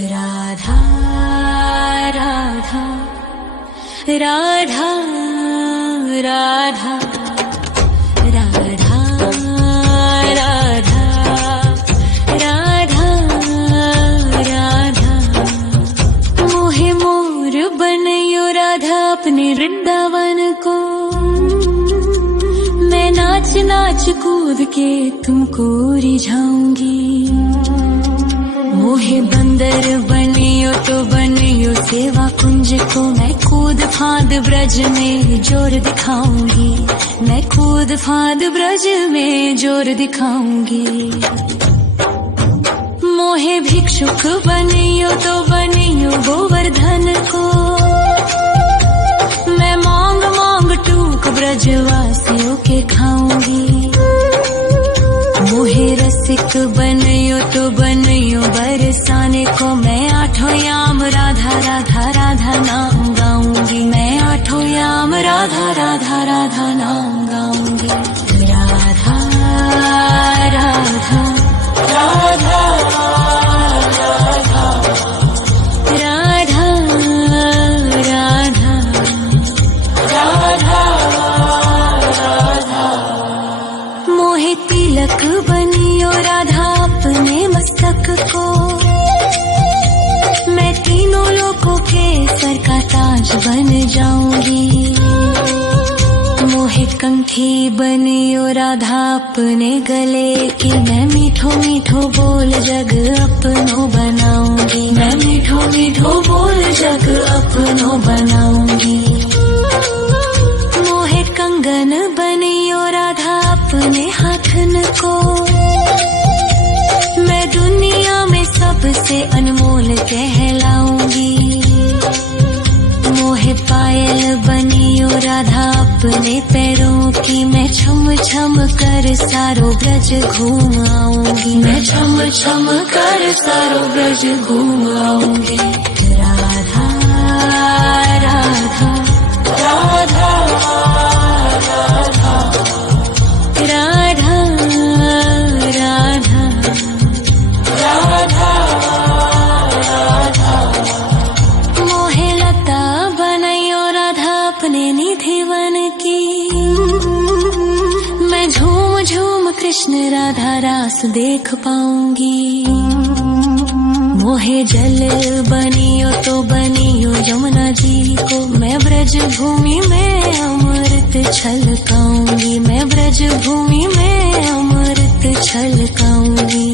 राधा राधा राधा राधा राधा राधा राधा राधा मोहे मोर बनयो राधा अपने वृंदावन को। मैं नाच नाच कूद के तुमको रिझाऊंगी। मोहे बंदर बनियो तो बनियो सेवा कुंज को। मैं कूद फांद ब्रज में जोर दिखाऊंगी। मैं कूद फांद ब्रज में जोर दिखाऊंगी। मोहे भिक्षुक बनियो तो बनियो गोवर्धन को। मैं मांग मांग टूक ब्रजवासियों के खाऊंगी। मोहे रसिक बनियो तो बनियो बरसाने को। मैं आठों याम राधा राधा राधा नाम गाऊंगी। मैं आठों याम राधा राधा राधा नाम गाऊंगी। राधा राधा राधा राधा राधा राधा राधा। मोहे तिलक बनियो राधा अपने मस्तक को। मैं तीनों लोगों के सर का ताज बन जाऊंगी। मोहे कंठी बनियो राधा अपने गले की। मैं मीठो मीठो बोल जग अपनो बनाऊंगी। मैं मीठो मीठो बोल जग अपनो बनाऊंगी। मोहे कंगन बनियो राधा अपने हाथन को। मैं दुनिया में सबसे अनमोल कहलाऊंगी। मोहे पायल बनियो राधा अपने पैरों की। मैं छम छम कर सारो ब्रज घूम आऊंगी। मैं छम छम कर सारो ब्रज घूम आऊंगी। राधा राधा राधा राधा राधा राधा राधा। मोहे लता बनयो राधा अपने निधि वन की। मैं झूम झूम कृष्ण राधा रास देख पाऊंगी। मोहे जल बनियो तो बनियो यमुना जी को। मैं ब्रज भूमि में अमृत छलकाऊंगी। मैं ब्रज भूमि में अमृत छलकाऊंगी।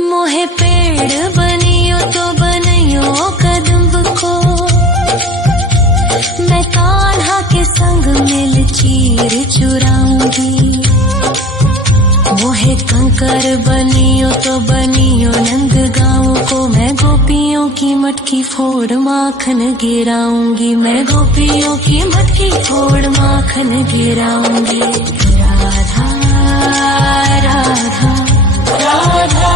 मोहे पेड़ बनियो तो बनियो कदम्ब को। मैं कान्हा के संग मिल चीर चुराऊंगी। मोहे कंकर बनियो तो बनियो नंद गाँव को। मैं गोपियों की मटकी फोड़ माखन गिराऊंगी। मैं गोपियों की मटकी फोड़ माखन गिराऊंगी। राधा राधा राधा राधा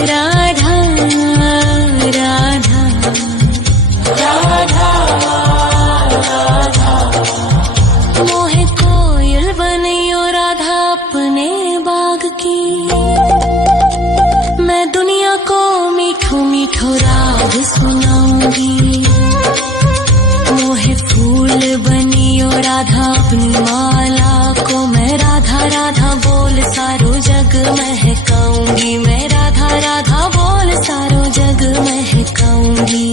राधा राधा राधा। मोहे कोयल बनियो राधा अपने बाग की। मैं दुनिया को मीठो मीठो राग सुनाऊंगी। मोहे फूल बनियो राधा अपनी माला को। मैं राधा राधा बोल सारो जग महकाऊंगी। मैं राधा राधा बोल सारो जग महकाऊंगी।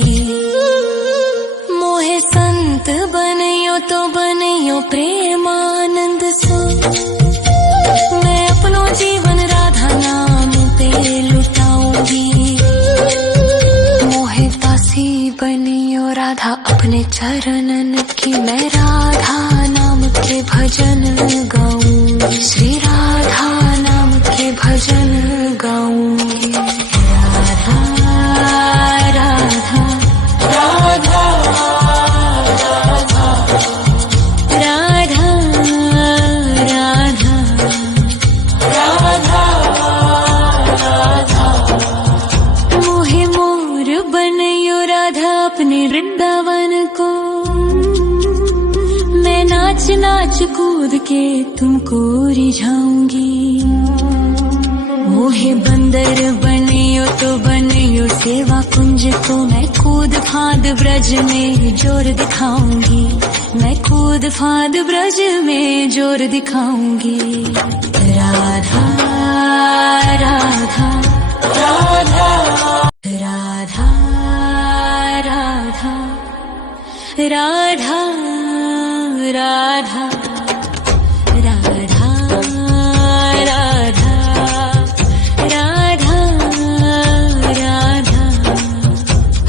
मोहे संत बनियो तो बनियो प्रेमानंद सो। मैं अपनो जीवन राधा नाम पे लुटाऊंगी। मोहे दासी बनियो राधा अपने चरणन की। मैं राधा नाम के भजन गाऊंगी। श्री राधा नाम के भजन गाऊंगी। राधा राधा राधा राधा राधा राधा राधा। मोहे मोर बनयो राधा अपने वृंदावन को। मैं नाच नाच कूद के तुमको रिझाऊंगी। मोहे बंदर बनियो तो बनियो सेवा कुंज को, मैं कूद फांद ब्रज में जोर दिखाऊंगी, मैं कूद फांद ब्रज में जोर दिखाऊंगी। राधा राधा राधा राधा राधा राधा राधा राधा राधा राधा।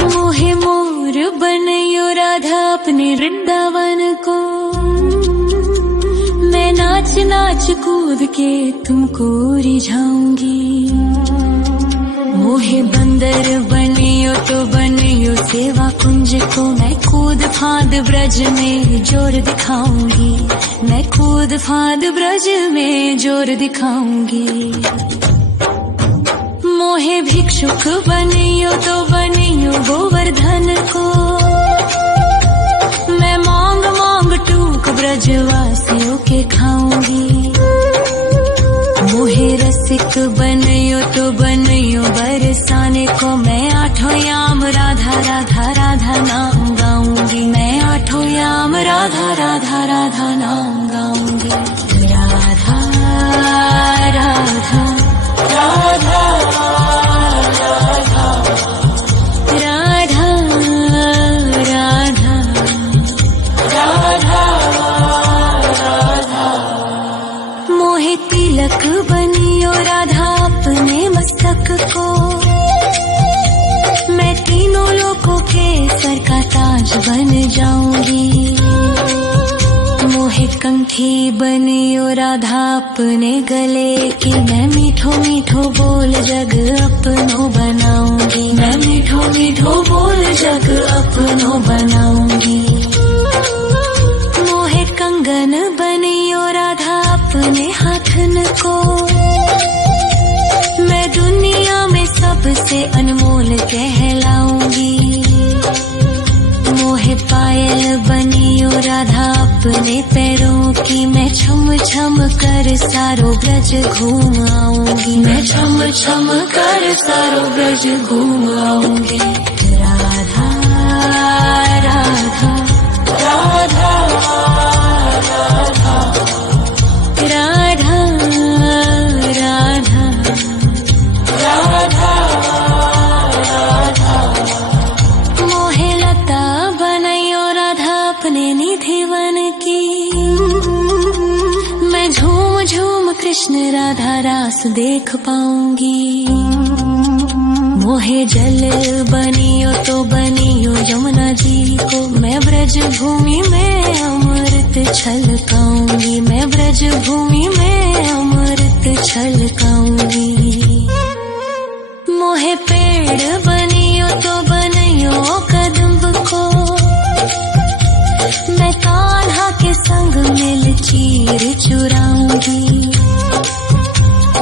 मोहे मोर बनयो राधा अपने वृंदावन को, मैं नाच नाच कूद के तुमको रिझाऊंगी। मोहे बंदर बनियो तो बनियो सेवा कुंज को, मैं कूद फांद ब्रज में जोर दिखाऊंगी, मैं कूद फांद ब्रज में जोर दिखाऊंगी। मोहे भिक्षुक बनियो तो बनियो गोवर्धन को, मैं मांग मांग टूक ब्रजवासियों के खाऊंगी। मोहे रसिक बनियो तो बनियो बरसाने को, मैं आठों याम राधा राधा राधा नाम गाऊंगी, मैं आठों याम राधा राधा राधा नाम गाऊंगी। राधा राधा राधा राधा राधा राधा राधा। मोहे तिलक बनियो राधा अपने मस्तक को, मैं तीनों लोगों के सर का ताज बन जाऊंगी। मोहे कंठी बनियो राधा अपने गले की, मैं मीठो मीठो बोल जग अपनो बनाऊंगी, मैं मीठो मीठो बोल जग अपनो बनाऊंगी। मोहे कंगन बनियो राधा अपने हाथन को, मैं दुनिया में सबसे अनमोल कहलाऊंगी। मोहे पायल बनियो राधा अपने पैरों की, मैं छम छम कर सारो ब्रज घूम आऊंगी, मैं छम छम कर सारो ब्रज घूम आऊंगी। राधा राधा राधा राधा राधा राधा राधा राधा। मोहे लता बनयो राधा अपने निधि वन की, मैं झूम झूम कृष्ण राधा रास देख पाऊंगी। मोहे जल बनियो तो बनियो यमुना जी को, मैं ब्रज भूमि में अमृत छलकाऊंगी, मैं ब्रज भूमि में अमृत छलकाऊंगी। मोहे पेड़ बनियो तो बनियो कदम्ब को, मैं कान्हा के संग मिल चीर चुराऊंगी।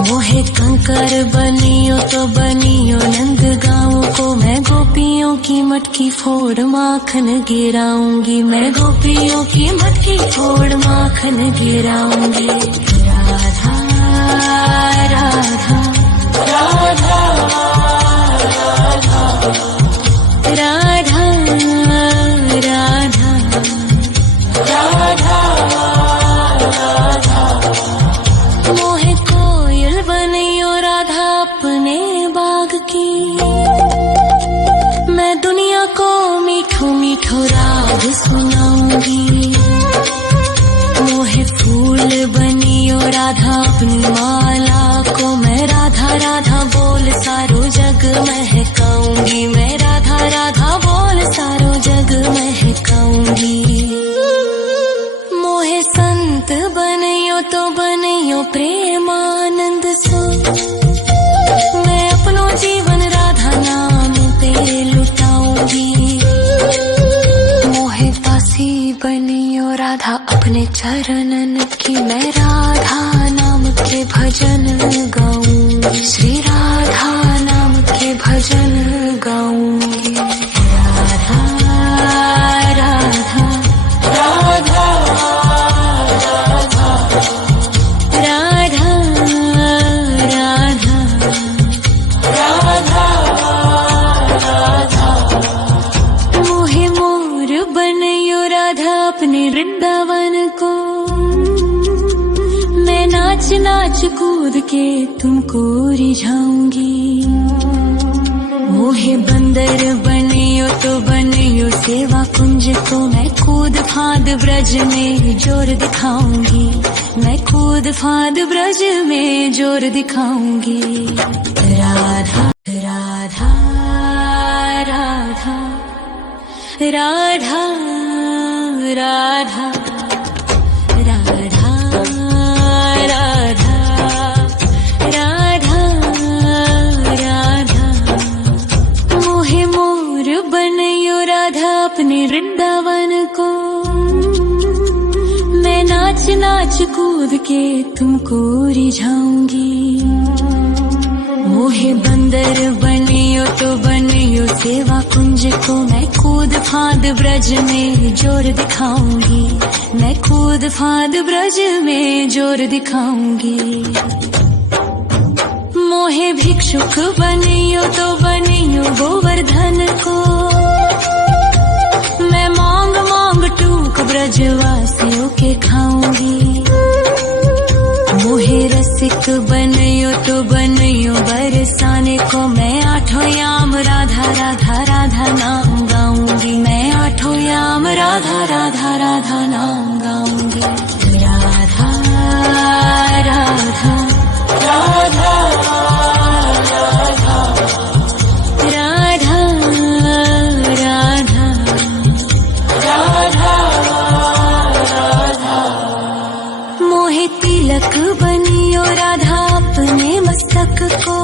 मोहे कंकर बनियो तो बनियो नंद गाँव को, मैं गोपियों की मटकी फोड़ माखन गिराऊंगी, मैं गोपियों की मटकी फोड़ माखन गिराऊंगी। राधा राधा राधा राधा राधा राधा राधा। मोहे कोयल बनियो राधा अपने बाग की, मैं दुनिया को मीठो मीठो राग सुनाऊंगी। मोहे फूल बनियो राधा अपनी माला को, मैं राधा राधा बोल सारो जग महकाऊंगी, मैं राधा राधा बोल सारो जग महकाऊंगी। मोहे संत बनियो तो बनियो प्रेमानंद सो, मैं अपनो जीवन राधा नाम पे लुटाऊंगी। मोहे दासी बनियो राधा अपने चरणन की, मैं राधा नाम के भजन गाऊंगी, श्री राधा नाम के भजन गाऊंगी। राधा राधा राधा राधा राधा राधा कूद के तुमको रिझाऊंगी। मोहे बंदर बनियो तो बनियो सेवा कुंज को, मैं कूद फांद ब्रज में जोर दिखाऊंगी। मैं कूद फांद ब्रज में जोर दिखाऊंगी। राधा राधा राधा राधा राधा राधा राधा राधा राधा। मोहे मोर बनयो राधा अपने वृंदावन को, मैं नाच नाच कूद के तुमको रिझाऊंगी। मोहे बंदर बनियो तो बनियो सेवा कुंज को, मैं कूद फांद ब्रज में जोर दिखाऊंगी। मैं कूद फांद ब्रज में जोर दिखाऊंगी। मोहे भिक्षुक बनियो तो बनियो गोवर्धन को, मैं मांग मांग टूक ब्रजवासियों के खाऊंगी। मोहे रसिक बनियो तो बनियो बरसाने को, मैं आठों याम राधा राधा राधा नाम गाऊंगी। मैं आठों याम राधा राधा राधा नाम गाऊंगी। राधा राधा राधा राधा राधा राधा राधा। मोहे तिलक बनियो राधा अपने मस्तक को,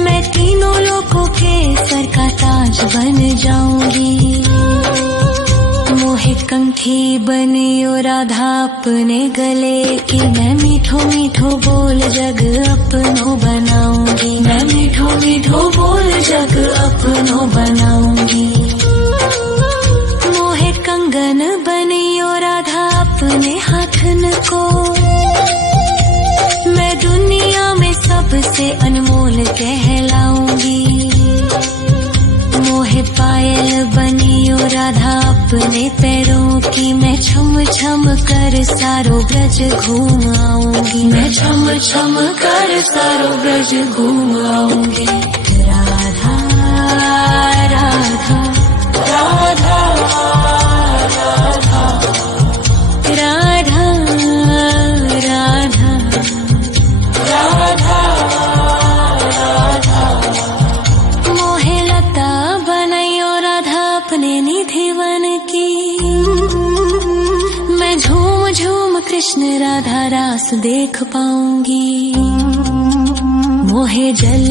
मैं तीनों लोकों के सर का ताज बन जाऊंगी। मोहे कंठी बनियो राधा अपने गले की, मैं मीठो मीठो बोल जग अपनो बनाऊंगी। मैं मीठो मीठो बोल जग अपनो बनाऊंगी। मोहे कंगन बनियो राधा अपने हाथन को, मैं दुनिया में सबसे अनमोल कहलाऊंगी। मोहे पायल बनियो राधा अपने पैरों की, मैं छम छम कर सारो ब्रज घूम आऊंगी। मैं छम छम कर सारो ब्रज घूम आऊंगी। राधा राधा राधा राधा राधा राधा राधा। मोहे लता बनयो राधा अपने निधिवन की, मैं झूम झूम कृष्ण राधा रास देख पाऊंगी। मोहे जल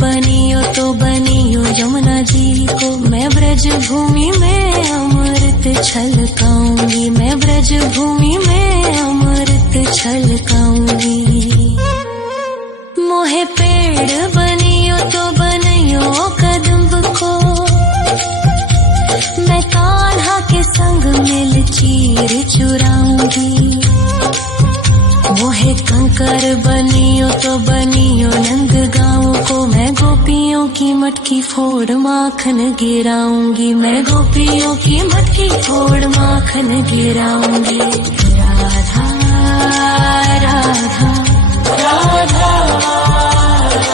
बनियो तो बनियो यमुना जी को, मैं ब्रज भूमि में अमृत छलकाऊंगी। मैं ब्रज भूमि में अमृत छलकाऊंगी। मोहे पेड़ बनियो तो बनियो कदम्ब को, मैं कान्हा के संग मिल चीर चुराऊंगी। मोहे कंकर बनियो तो बनियो नंद गाँव को, मैं गोपियों की मटकी फोड़ माखन गिराऊंगी। मैं गोपियों की मटकी फोड़ माखन गिराऊंगी। राधा राधा राधा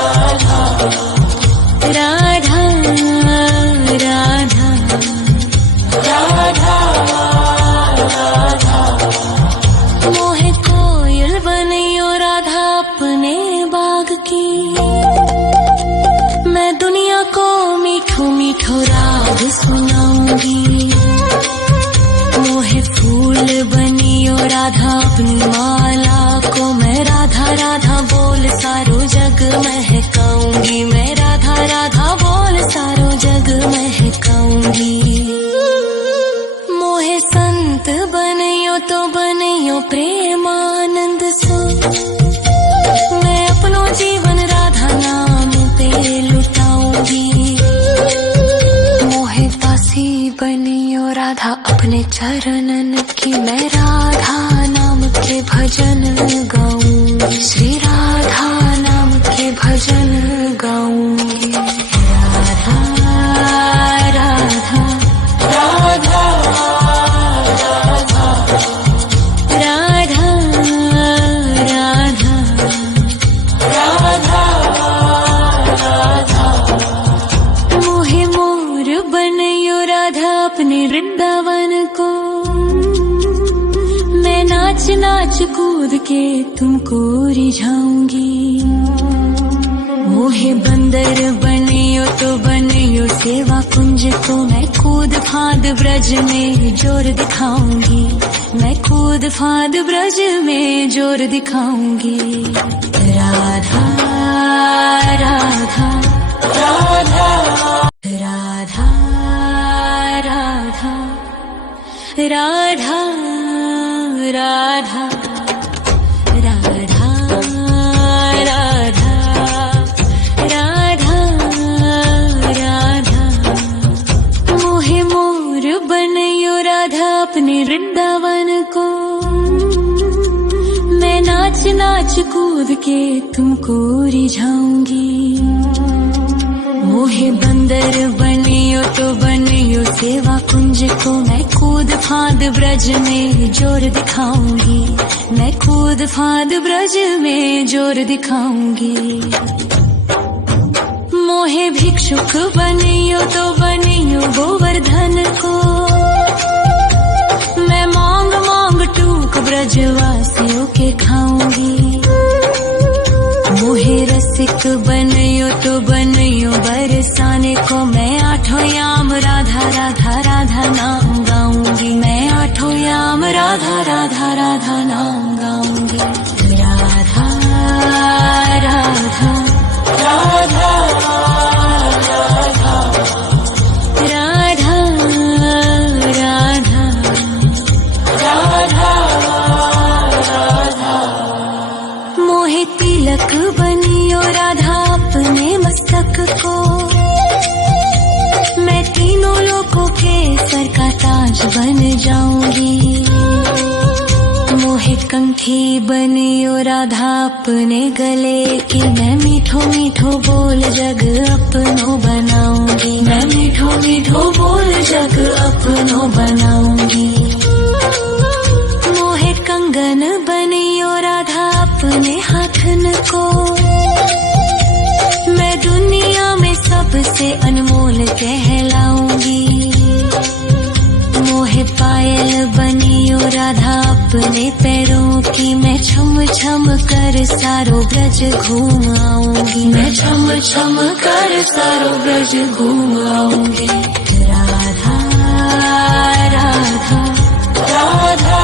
राधा राधा राधा राधा। मोहे कोयल बनियो राधा अपने बाग की, मैं दुनिया को मीठो मीठो राग सुनाऊंगी। मोहे फूल बनियो राधा अपनी माला को, मैं राधा राधा बोल सारो जग महकाऊंगी। मैं राधा राधा बोल सारो जग महकाऊंगी। मोहे संत बनियो तो बनियो प्रेमानंद सो, मैं अपनो जीवन राधा नाम पे लुटाऊंगी। मोहे दासी बनियो राधा अपने चरणन की, मैं राधा नाम के भजन गाऊंगी। श्री राधा नाम के भजन गाऊंगी। राधा राधा राधा राधा राधा राधा नाच कूद के तुमको रिझाऊंगी। मोहे बंदर बनियो तो बनियो सेवा कुंज को, मैं कूद फांद ब्रज में जोर दिखाऊंगी। मैं कूद फांद ब्रज में जोर दिखाऊंगी। राधा राधा राधा राधा राधा राधा राधा राधा राधा राधा राधा। मोहे मोर बनयो राधा अपने वृंदावन को, मैं नाच नाच कूद के तुमको रिझाऊंगी। मोहे बंदर बनियो तो बनियो सेवा कुंज को, मैं कूद फांद ब्रज में जोर दिखाऊंगी। मैं कूद फांद ब्रज में जोर दिखाऊंगी। मोहे भिक्षुक बनियो तो बनियो गोवर्धन को, मैं मांग मांग टूक ब्रजवासियों के खाऊंगी। मोहे रसिक बनियो तो बनियो बरसाने को, मैं आठों याम राधा राधा राधा नाम गाऊंगी। मैं आठों याम राधा राधा राधा नाम गाऊंगी। राधा राधा राधा राधा राधा राधा राधा। मोहे तिलक बनियो राधा अपने मस्तक को, मैं तीनों लोगों के सर का ताज बन जाऊंगी। मोहे कंठी बनियो राधा अपने गले की, मैं मीठो मीठो बोल जग अपनो बनाऊंगी। मैं मीठो मीठो बोल जग अपनो बनाऊंगी। मोहे कंगन बनियो राधा अपने हाथन को, मैं दुनिया में सबसे अनमोल कहलाऊंगी। मोहे पायल बनियो राधा अपने पैरों की, मैं छम छम कर सारो ब्रज घूम आऊंगी। मैं छम छम कर सारो ब्रज घूम आऊंगी। राधा राधा राधा राधा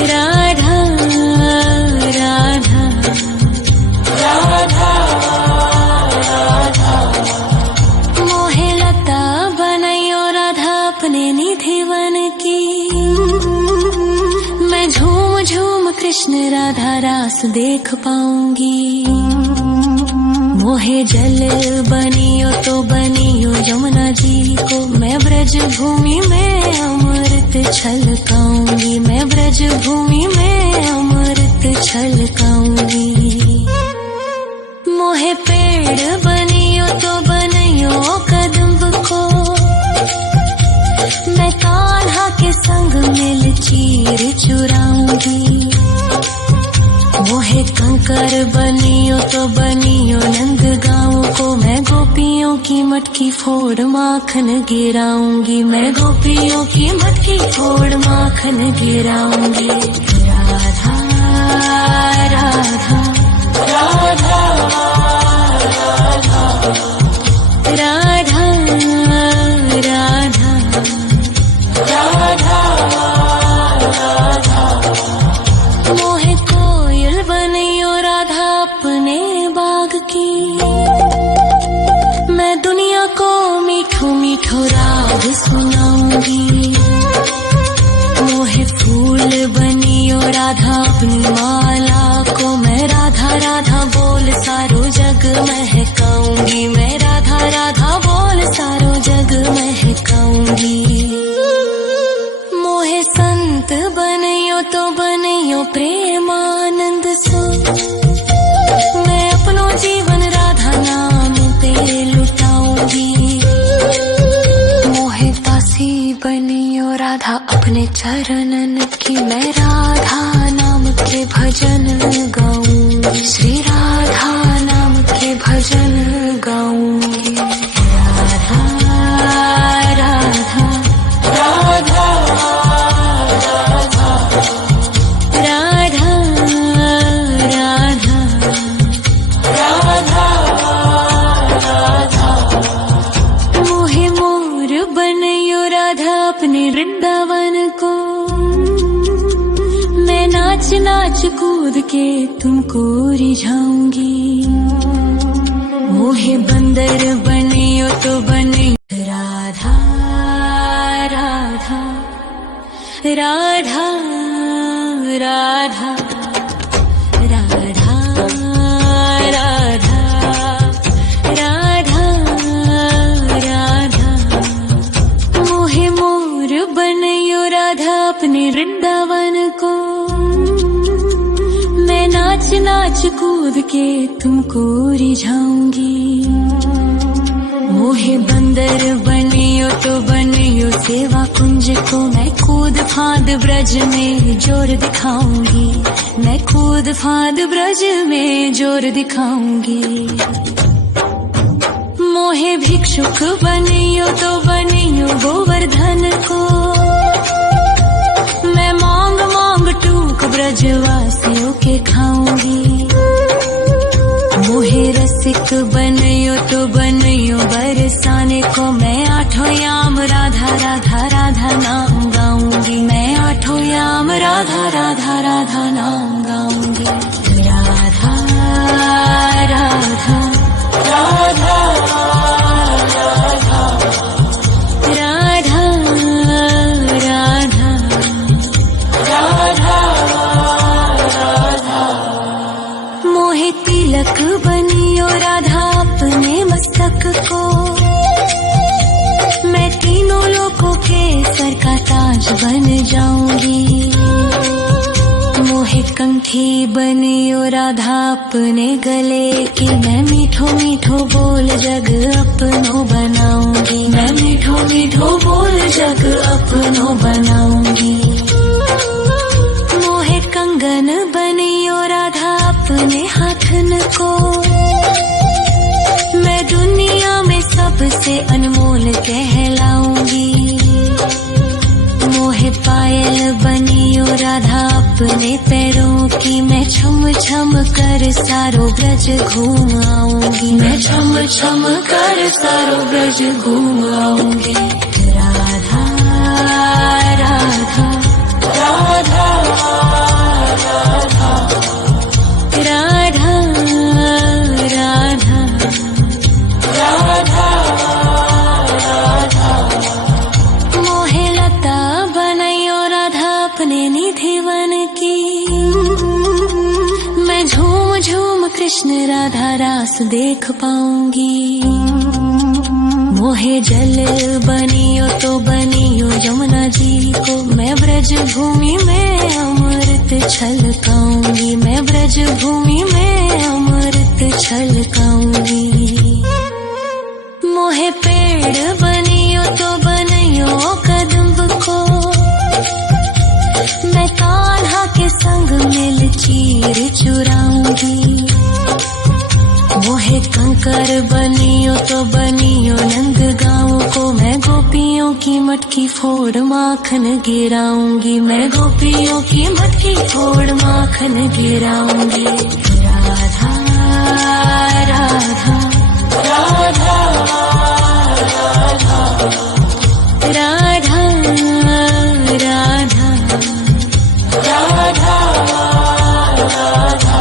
राधा राधा राधा राधा। मोहे लता बनयो राधा अपने निधि वन की, मैं झूम झूम कृष्ण राधा रास देख पाऊंगी। मोहे जल बनियो तो बनियो यमुना जी को, मैं ब्रज भूमि में अमृत छलकाऊंगी। मैं ब्रज भूमि में अमृत छलकाऊंगी। मोहे पेड़ बनियो तो बनियो कदम्ब को, मैं कान्हा के संग मिल चीर चुराऊंगी। मोहे कंकर बनियो तो बनियो नंद गाँव को, मैं गोपियों की मटकी फोड़ माखन गिराऊंगी। मैं गोपियों की मटकी फोड़ माखन गिराऊंगी। राधा राधा राधा राधा राधा राधा राधा। मोहे कोयल बनियो राधा अपने बाग की, मैं दुनिया को मीठो मीठो राग सुनाऊंगी। मोहे फूल बनियो राधा अपनी माला को, मैं राधा राधा बोल सारो जग महकाऊंगी। मैं राधा राधा बोल सारो जग महकाऊंगी। मोहे संत बनियो तो बनियो प्रेमानंद सो, मैं अपनो जीवन राधा नाम पे लुटाऊंगी। मोहे दासी बनियो राधा अपने चरणन की, मैं राधा नाम के भजन गाऊंगी। श्री राधा नाम के भजन गाऊंगी। राधा राधा राधा राधा कूद के तुमको रिझाऊंगी। मोहे बंदर बनियो तो बनियो राधा राधा राधा राधा राधा राधा राधा राधा। मोहे मोर बनियो राधा अपने वृंदावन को। मैं नाच नाच कूद के तुमको रिझाऊंगी। मोहे बंदर बनियो तो बनियो सेवा कुंज को। मैं कूद फांद ब्रज में जोर दिखाऊंगी। मैं कूद फांद ब्रज में जोर दिखाऊंगी। मोहे भिक्षुक बनियो तो बनियो गोवर्धन को। मैं मांग मांग टूक ब्रजवासियों के खाऊंगी। मोहे रसिक बनियो तो बनियो बरसाने को। मैं आठों याम राधा राधा राधा नाम गाऊंगी। मैं आठों याम राधा राधा राधा नाम गाऊंगी। राधा राधा राधा राधा राधा राधा राधा। मोहे तिलक बनियो राधा अपने मस्तक को। मैं तीनों लोगों के सर का ताज बन जाऊंगी। मोहे कंठी बनियो राधा अपने गले की। मैं मीठो मीठो बोल जग अपनो बनाऊंगी। मैं मीठो मीठो बोल जग अपनो बनाऊंगी। मोहे कंगन बनियो राधा अपने हाथन को। मैं दुनिया में सबसे अनमोल कहलाऊंगी। मोहे पायल बनियो राधा अपने पैरों की। मैं छम छम कर सारो ब्रज घूम आऊंगी। मैं छम छम कर सारो ब्रज घूम आऊंगी। राधा राधा राधा राधा राधा राधा राधा। मोहे लता बनियो राधा अपने निधिवन की। मैं झूम झूम कृष्ण राधा रास देख पाऊंगी। मोहे जल बनियो तो बनियो यमुना जी को। मैं ब्रज भूमि में अमृत छलकाऊंगी। मैं ब्रज भूमि में अमृत छलकाऊंगी। मोहे पेड़ बनियो तो बनियो कदम्ब को। मैं कान्हा के संग मिल चीर चुराऊंगी। मोहे कंकर बनियो तो बनियो नंद गाँव को। मैं गोपियों की मटकी फोड़ माखन गिराऊंगी। मैं गोपियों की मटकी फोड़ माखन गिराऊंगी। राधा राधा राधा राधा राधा राधा राधा।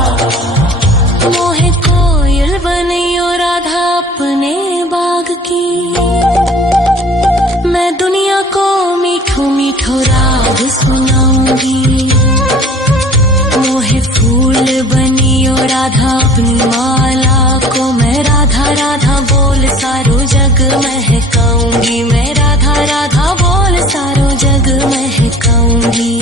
मोहे कोयल बनियो राधा अपने बाग की। मैं दुनिया को मीठो मीठो राग सुनाऊंगी। मोहे फूल बनियो राधा अपनी माला को। मैं राधा राधा बोल सारो जग महकाऊंगी। मैं राधा राधा बोल सारो जग महकाऊंगी।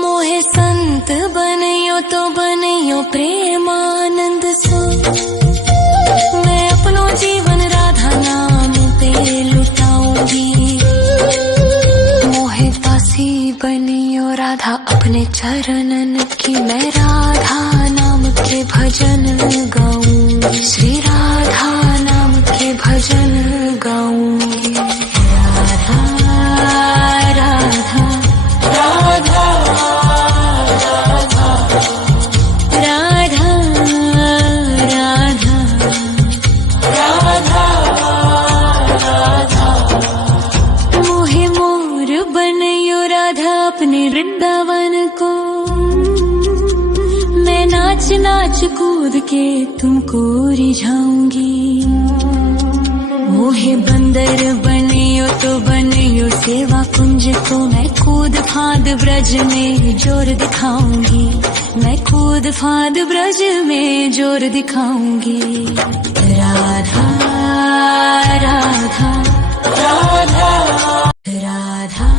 मोहे संत बनियो तो बनियो प्रेमानंद सो। मैं अपनो जीवन राधा नाम पे लुटाऊंगी। मोहे दासी बनियो राधा अपने चरणन की। मैं राधा नाम के भजन गाऊंगी। श्री राधा नाम के भजन गाऊंगी। राधा राधा राधा राधा राधा राधा राधा। मोहे मोर बनियो राधा अपने वृंदावन को। नाच कूद के तुमको रिझाऊंगी। मोहे बंदर बनियो तो बनियो सेवा कुंज को, मैं कूद फांद ब्रज में जोर दिखाऊंगी। मैं कूद फांद ब्रज में जोर दिखाऊंगी। राधा राधा राधा राधा राधा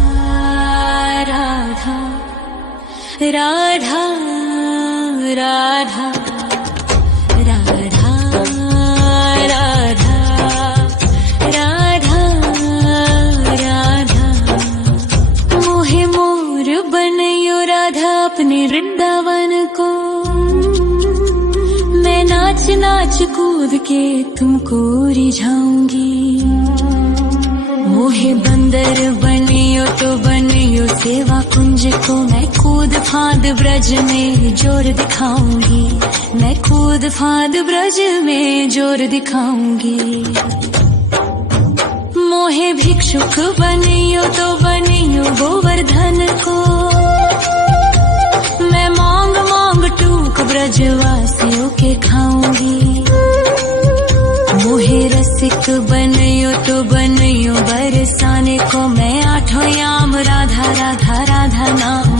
राधा राधा राधा राधा राधा राधा। मोहे मोर बनयो राधा अपने वृंदावन को, मैं नाच नाच कूद के तुमको रिझाऊंगी। मोहे बंदर बनियो तो बनियो सेवा कुंज को, मैं कूद फांद ब्रज में जोर दिखाऊंगी। मैं कूद फांद ब्रज में जोर दिखाऊंगी। मोहे भिक्षुक बनियो तो बनियो गोवर्धन को, मैं मांग मांग टूक ब्रजवासियों के खाऊंगी। मोहे रसिक बनियो तो बनियो बरसाने को, मैं आठों याम राधा राधा राधा नाम